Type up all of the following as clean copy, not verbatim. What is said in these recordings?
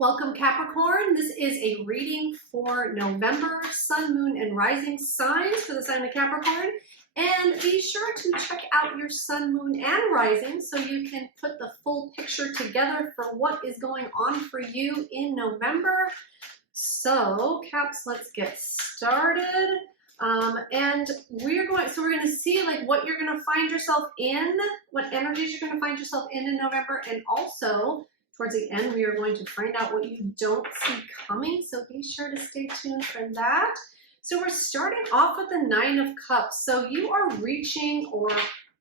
Welcome, Capricorn. This is a reading for November, Sun, Moon, and Rising signs for the sign of Capricorn. And be sure to check out your Sun, Moon, and Rising so you can put the full picture together for what is going on for you in November. So, Caps, let's get started. And we're going to see like what you're going to find yourself in, what energies you're going to find yourself in November, and also towards the end, we are going to find out what you don't see coming, so be sure to stay tuned for that. So we're starting off with the Nine of Cups. So you are reaching or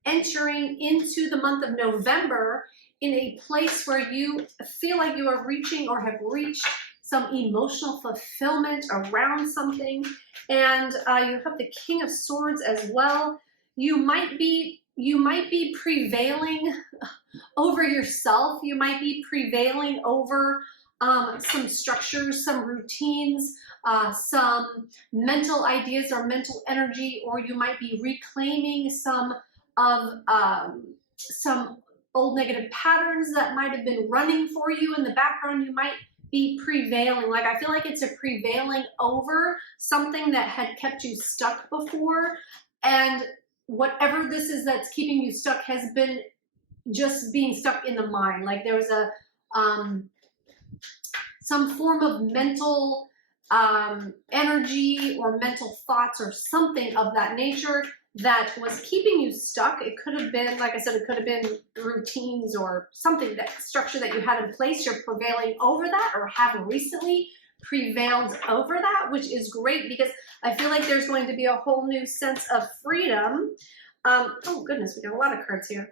entering into the month of November in a place where you feel like you are reaching or have reached some emotional fulfillment around something. And you have the King of Swords as well. You might be prevailing over yourself. You might be prevailing over some structures, some routines, some mental ideas or mental energy, or you might be reclaiming some old negative patterns that might have been running for you in the background. You might be prevailing. Like, I feel like it's a prevailing over something that had kept you stuck before, and whatever this is that's keeping you stuck has been just being stuck in the mind. Like there was a some form of mental energy or mental thoughts or something of that nature that was keeping you stuck. It could have been, like I said, it could have been routines or something, that structure that you had in place. You're prevailing over that, or have recently prevailed over that, which is great because I feel like there's going to be a whole new sense of freedom. Oh goodness, we got a lot of cards here.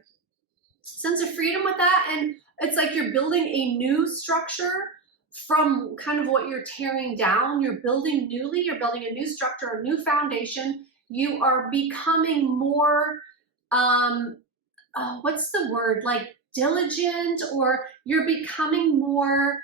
Sense of freedom with that, and it's like you're building a new structure from kind of what you're tearing down. You're building newly, you're building a new structure, a new foundation. You are becoming more, what's the word, like diligent, or you're becoming more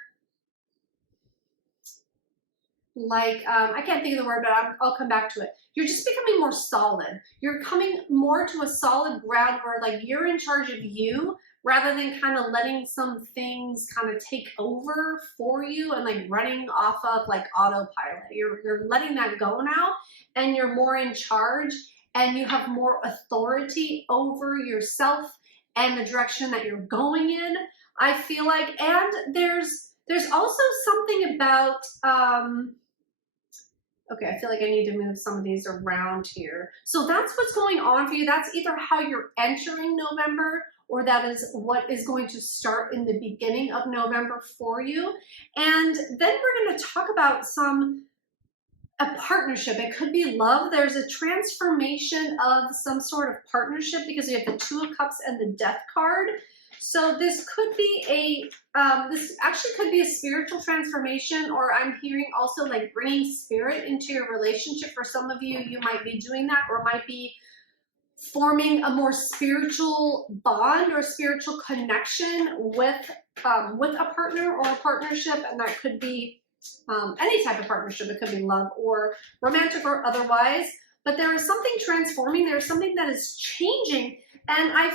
like, I can't think of the word, but I'll come back to it. You're just becoming more solid. You're coming more to a solid ground where like you're in charge of you, rather than kind of letting some things kind of take over for you and like running off of like autopilot. You're letting that go now, and you're more in charge, and you have more authority over yourself and the direction that you're going in, I feel like. And there's also something about, okay, I feel like I need to move some of these around here. So that's what's going on for you. That's either how you're entering November, or that is what is going to start in the beginning of November for you. And then we're going to talk about a partnership. It could be love. There's a transformation of some sort of partnership because you have the Two of Cups and the Death card. So this could be this actually could be a spiritual transformation, or I'm hearing also like bringing spirit into your relationship. For some of you, you might be doing that, or might be forming a more spiritual bond or spiritual connection with a partner or a partnership. And that could be any type of partnership. It could be love or romantic or otherwise. But there is something transforming. There's something that is changing. And I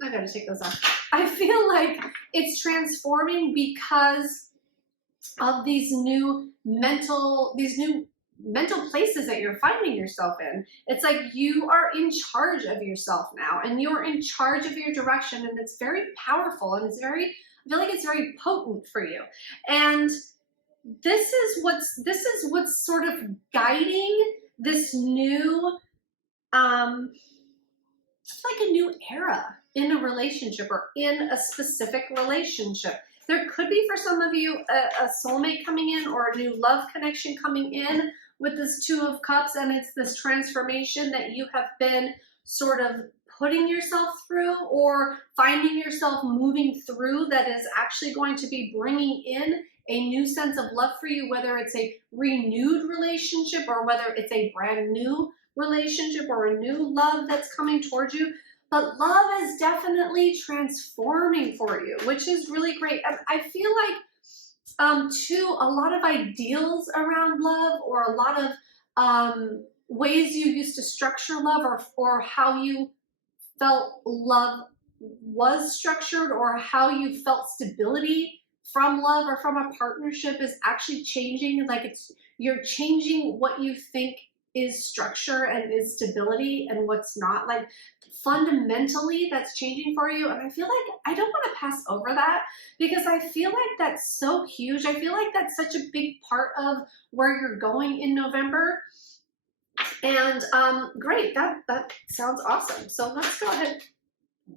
gotta take those off. I feel like it's transforming because of these new mental places that you're finding yourself in. It's like you are in charge of yourself now, and you're in charge of your direction, and it's very powerful, and I feel like it's very potent for you. And this is what's sort of guiding this new, it's like a new era in a relationship, or in a specific relationship. There could be, for some of you, a soulmate coming in, or a new love connection coming in with this Two of Cups, and it's this transformation that you have been sort of putting yourself through, or finding yourself moving through, that is actually going to be bringing in a new sense of love for you, whether it's a renewed relationship, or whether it's a brand new relationship, or a new love that's coming towards you. But love is definitely transforming for you, which is really great. And I feel like, too, a lot of ideals around love, or a lot of ways you used to structure love, or how you felt love was structured, or how you felt stability from love or from a partnership is actually changing. Like you're changing what you think is structure and is stability and what's not. Like fundamentally that's changing for you. And I feel like I don't want to pass over that because I feel like that's so huge. I feel like that's such a big part of where you're going in November. And great, that sounds awesome. So let's go ahead.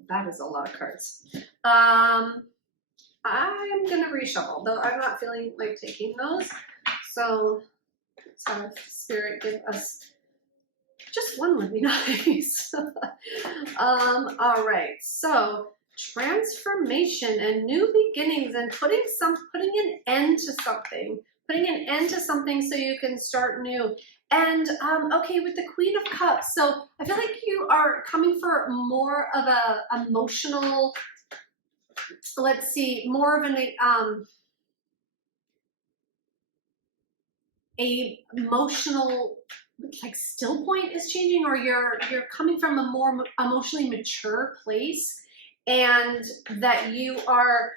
That is a lot of cards. I'm gonna reshuffle, though I'm not feeling like taking those. So let's have Spirit give us just one would be nice. All right, so transformation and new beginnings and putting an end to something. Putting an end to something so you can start new. And okay, with the Queen of Cups, so I feel like you are coming for more of a emotional, let's see, more of an a emotional like still point is changing, or you're coming from a more emotionally mature place, and that you are,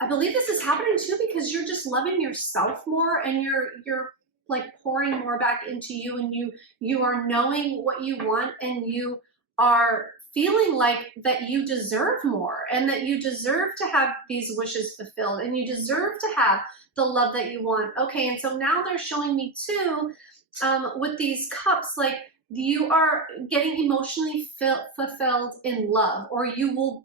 I believe this is happening too because you're just loving yourself more, and you're like pouring more back into you, and you are knowing what you want, and you are feeling like that you deserve more, and that you deserve to have these wishes fulfilled, and you deserve to have the love that you want. Okay, and so now they're showing me too, with these cups, like you are getting emotionally fulfilled in love, or you will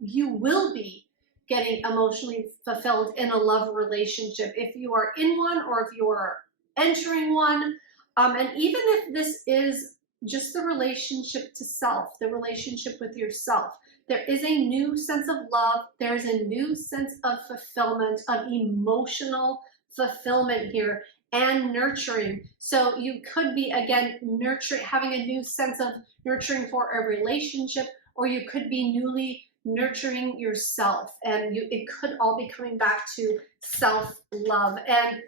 be getting emotionally fulfilled in a love relationship if you are in one or if you are entering one. And even if this is just the relationship to self, the relationship with yourself, there is a new sense of love. There is a new sense of fulfillment, of emotional fulfillment here, and nurturing. So you could be, again, nurturing, having a new sense of nurturing for a relationship, or you could be newly nurturing yourself, and it could all be coming back to self-love. And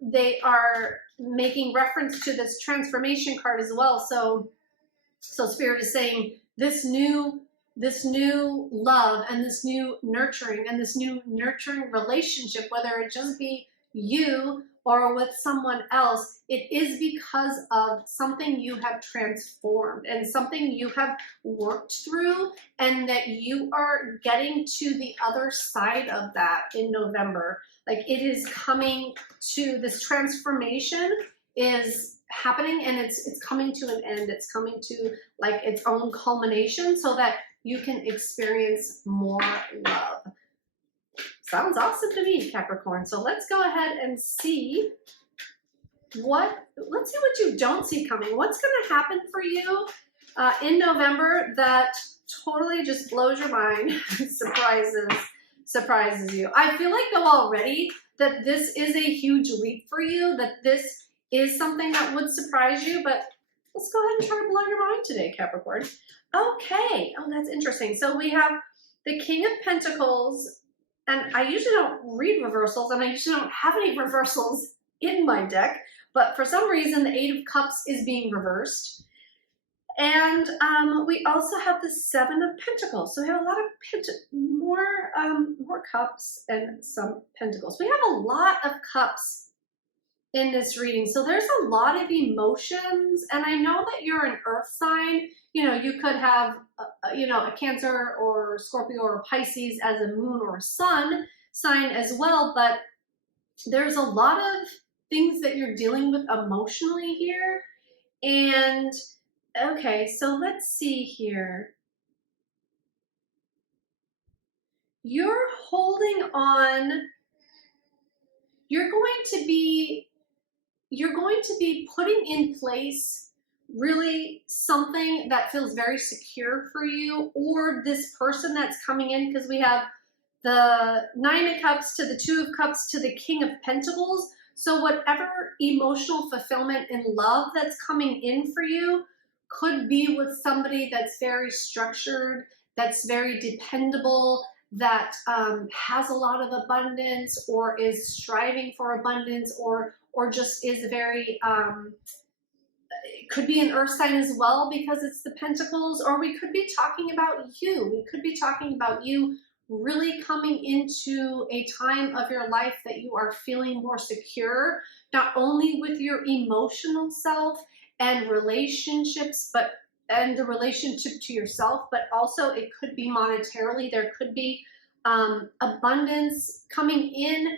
they are making reference to this transformation card as well. So Spirit is saying this new love and this new nurturing and this new nurturing relationship, whether it just be you or with someone else, it is because of something you have transformed and something you have worked through, and that you are getting to the other side of that in November. Like it is coming to, this transformation is happening, and it's coming to an end. It's coming to like its own culmination so that you can experience more love. Sounds awesome to me, Capricorn. So let's go ahead and see let's see what you don't see coming. What's going to happen for you in November that totally just blows your mind, surprises you. I feel like though already that this is a huge leap for you, that this is something that would surprise you, but let's go ahead and try to blow your mind today, Capricorn. Okay, oh, that's interesting. So we have the King of Pentacles, and I usually don't read reversals, and I usually don't have any reversals in my deck, but for some reason the Eight of Cups is being reversed. And we also have the Seven of Pentacles. So we have a lot of more cups and some pentacles. We have a lot of cups in this reading. So there's a lot of emotions, and I know that you're an earth sign. You know, you could have, a Cancer or Scorpio or Pisces as a moon or sun sign as well, but there's a lot of things that you're dealing with emotionally here. And okay, so let's see here. You're holding on. You're going to be putting in place really something that feels very secure for you, or this person that's coming in, because we have the Nine of Cups to the Two of Cups to the King of Pentacles. So whatever emotional fulfillment and love that's coming in for you could be with somebody that's very structured, that's very dependable, that has a lot of abundance, or is striving for abundance, or just is very, it could be an earth sign as well because it's the Pentacles, or we could be talking about you. We could be talking about you really coming into a time of your life that you are feeling more secure, not only with your emotional self and relationships, and the relationship to yourself, but also it could be monetarily. There could be abundance coming in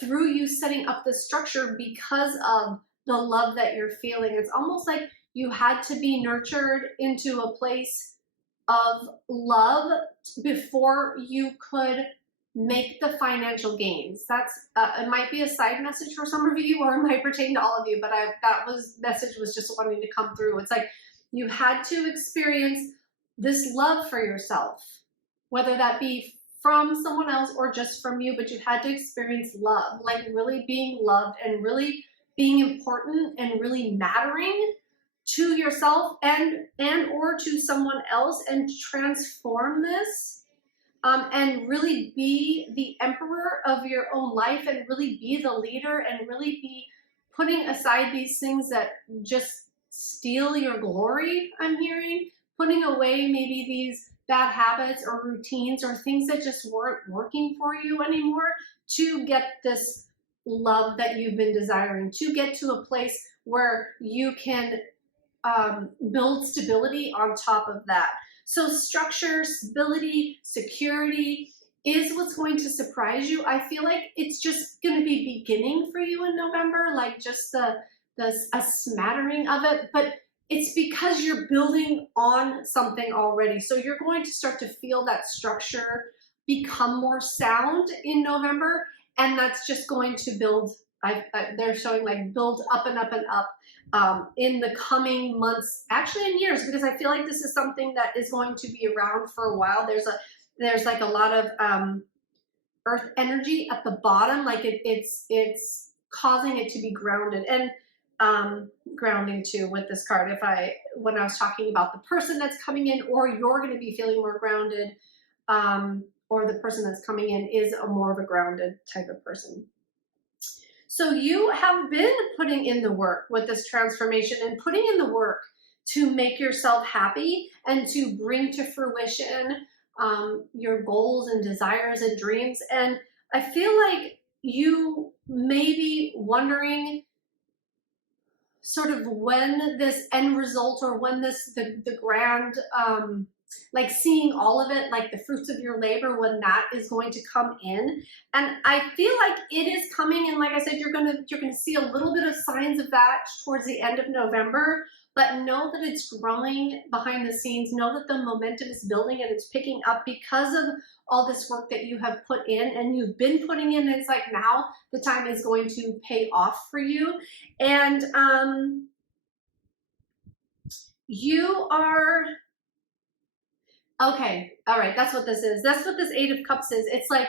through you setting up the structure because of the love that you're feeling. It's almost like you had to be nurtured into a place of love before you could make the financial gains. That's it might be a side message for some of you, or it might pertain to all of you, but message was just wanting to come through. It's like you had to experience this love for yourself, whether that be from someone else or just from you, but you had to experience love, like really being loved and really being important and really mattering to yourself and or to someone else, and transform this and really be the emperor of your own life, and really be the leader, and really be putting aside these things that just steal your glory. I'm hearing putting away maybe these bad habits or routines or things that just weren't working for you anymore, to get this love that you've been desiring, to get to a place where you can build stability on top of that. So structure, stability, security is what's going to surprise you. I feel like it's just going to be beginning for you in November, like just a smattering of it, but it's because you're building on something already. So you're going to start to feel that structure become more sound in November, and that's just going to build. They're showing like build up and up and up in the coming months, actually in years, because I feel like this is something that is going to be around for a while. There's like a lot of earth energy at the bottom, like it's causing it to be grounded, and grounding too with this card. When I was talking about the person that's coming in, or you're going to be feeling more grounded, or the person that's coming in is a more of a grounded type of person. So you have been putting in the work with this transformation, and putting in the work to make yourself happy and to bring to fruition your goals and desires and dreams. And I feel like you may be wondering sort of when this end result, or when the grand like seeing all of it, like the fruits of your labor, when that is going to come in. And I feel like it is coming, and like I said, you're gonna see a little bit of signs of that towards the end of November, but know that it's growing behind the scenes. Know that the momentum is building and it's picking up because of all this work that you have put in and you've been putting in. It's like now the time is going to pay off for you. And you are okay. All right, that's what this is. That's what this Eight of Cups is. It's like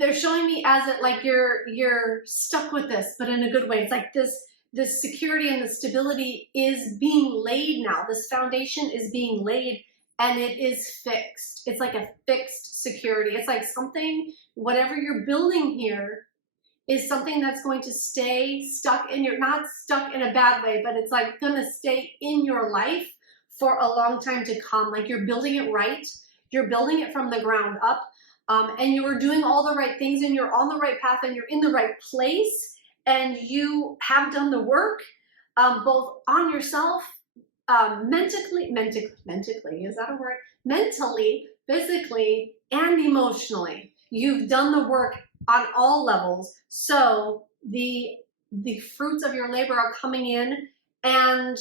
they're showing me as it like you're stuck with this, but in a good way. It's like this security and the stability is being laid now. This foundation is being laid, and it is fixed. It's like a fixed security. It's like something, whatever you're building here is something that's going to stay stuck in your, not stuck in a bad way, but it's like gonna stay in your life for a long time to come. Like you're building it right. You're building it from the ground up, and you're doing all the right things, and you're on the right path, and you're in the right place, and you have done the work, both on yourself, mentally, is that a word? Mentally, physically, and emotionally. You've done the work on all levels. So the fruits of your labor are coming in, and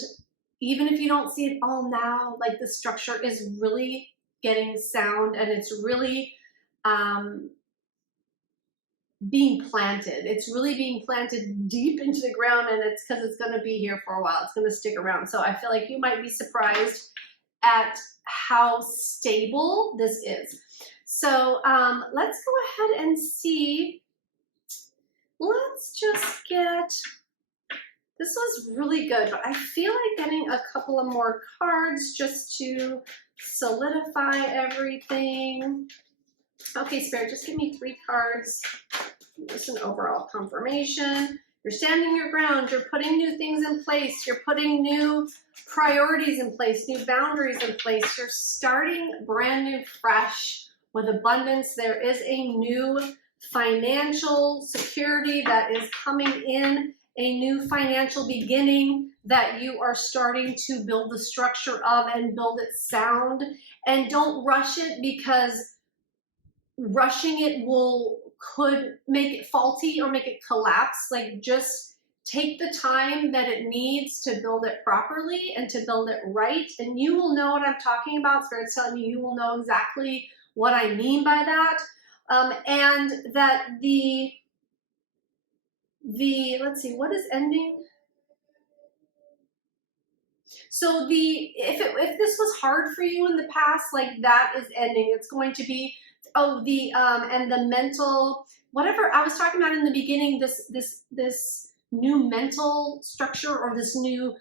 even if you don't see it all now, like the structure is really getting sound, and it's really being planted. It's really being planted deep into the ground, and it's because it's going to be here for a while. It's going to stick around. So I feel like you might be surprised at how stable this is. So let's go ahead and see. Let's just get, this was really good, but I feel like getting a couple of more cards just to solidify everything. Okay, Spirit, just give me 3 cards. Just an overall confirmation. You're standing your ground. You're putting new things in place. You're putting new priorities in place, new boundaries in place. You're starting brand new, fresh With abundance, there is a new financial security that is coming in, a new financial beginning that you are starting to build the structure of and build it sound. And don't rush it, because rushing it could make it faulty or make it collapse. Like, just take the time that it needs to build it properly and to build it right, and you will know what I'm talking about. Spirit's telling you, you will know exactly what I mean by that. And that the let's see, what is ending? So if this was hard for you in the past, like, that is ending. It's going to be, oh, and the mental, whatever I was talking about in the beginning, this new mental structure, or this new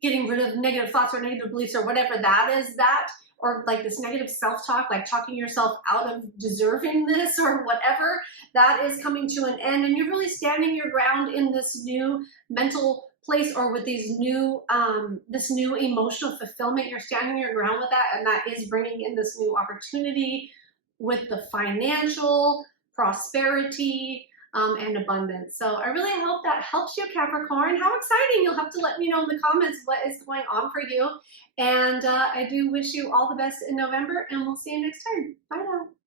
getting rid of negative thoughts or negative beliefs or whatever that is, or like this negative self-talk, like talking yourself out of deserving this or whatever, that is coming to an end, and you're really standing your ground in this new mental place, or with these new this new emotional fulfillment. You're standing your ground with that, and that is bringing in this new opportunity with the financial prosperity and abundance. So I really hope that helps you, Capricorn. How exciting. You'll have to let me know in the comments what is going on for you. And I do wish you all the best in November, and we'll see you next time. Bye now.